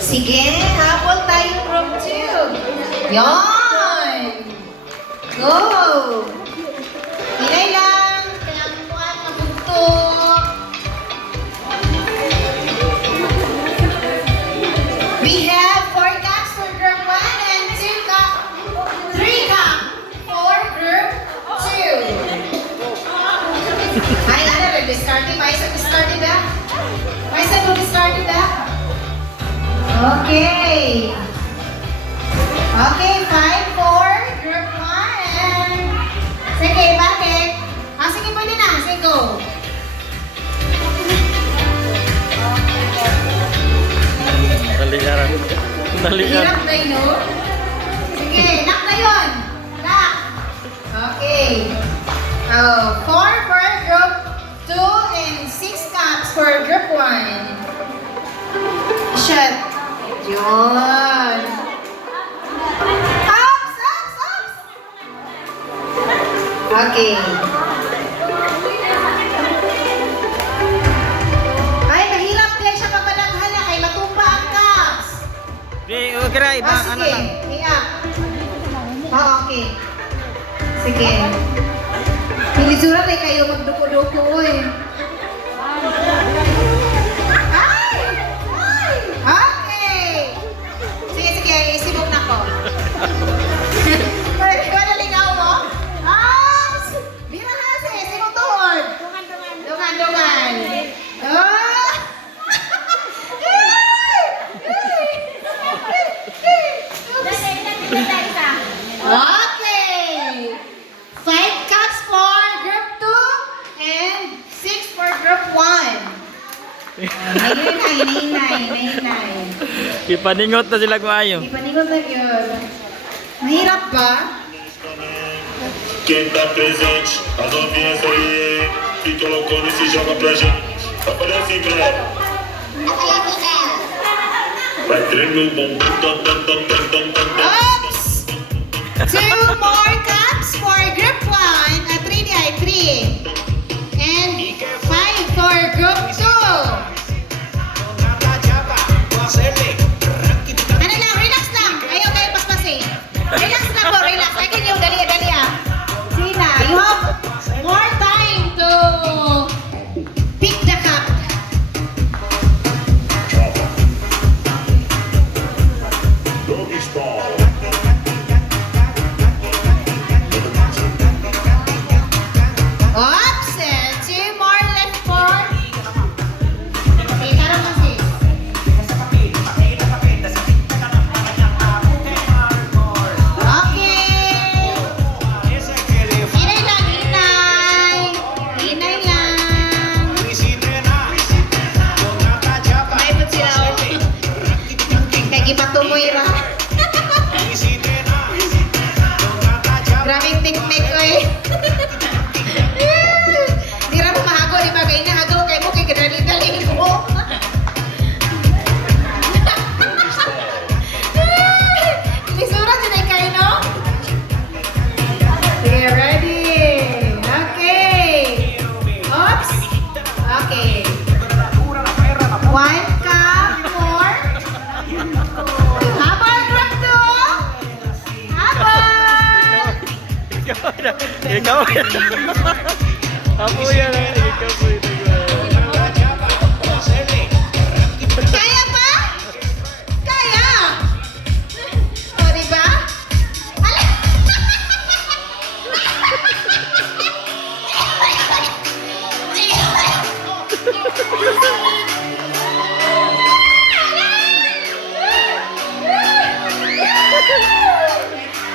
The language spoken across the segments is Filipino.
Sige, habol tayo group 2. Yon! Go! Hinay lang. Kailangan mo ang mabugtok. We have 4 cups for group 1 and 3 cups for group 2. Ay, ano, nag-discarded? Maisa, discarded ba? Maisa, discarded ba? Okay. Okay, 5 for group 1. Sige, bakit? Ah, sige, pwede na. Sige, go. Taliaran. Hirap na yun, no? Sige, knock na yun. Knock. Okay. Oh, 4 for group 2 and 6 cups for group 1. Shut. Yun. Ups, ups, ups. Okay. Ay, mahirap din siya papadaghan na kay matumpa ang cups. Okay ra, iba. Ah, Ano sige. lang? Iya. Oh, okay. Sige. Hindi surat ay kayo magduko-duko eh. Ay! Ay! Okay! Sige, sige. Isibog na ko. Wala lingaw mo? Ops! Binahasa eh. Sino tuhod? Dungan-dungan. Oh! Okay! 5 cups for group 2 and 6 for group 1. Nahinay. Ipaningot na sila kumayo. Ipaningot na yun. Mahirap ba? Quem tá presente, as novinhas aí, que colocou nesse joga pra gente. Vai fazer assim pra ela. Vai tremer o bumbum, tam, tam, tam, tam, tam, tam, tam. Oops! 2 more cups for group 1 at 3 and 5 for group 2. Ano lang, relax lang. Ayaw kayo paspasin. Relax lang po, relax. Akin yung dali ah. Sina, you have more time to pick the cup. Doggy style. Oops! 2 more left for... Okay, tarong kasi. Okay! Inay lang, inay! Inay lang! May pa sila o. Kaya gipatumoy ra. Grabing teknik ko eh. Di ra mo mahago, di ba? Kaya nahagaw kayo mo, kaya kadali-dali mo. Ilisurat yun ay kayo, no? Okay, ready? Okay. Oops. Okay. 1 cup more. Habol, group 2. Habol. Ikaw yan. Apo yan. Ikaw po ito. Kaya pa? Kaya! O, diba? Ala!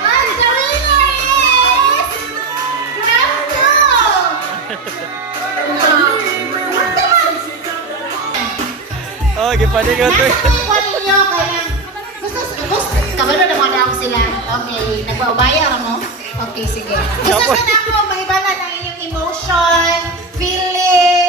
And the winner is... Oh, gipaningot ko. Nasa po yung ninyo, kaya... Gusto, kabalo na mga ako sila. Okay, nagbabaya mo? Okay, sige. Gusto Tapos- na ako, mahibala na inyong emotion, feeling,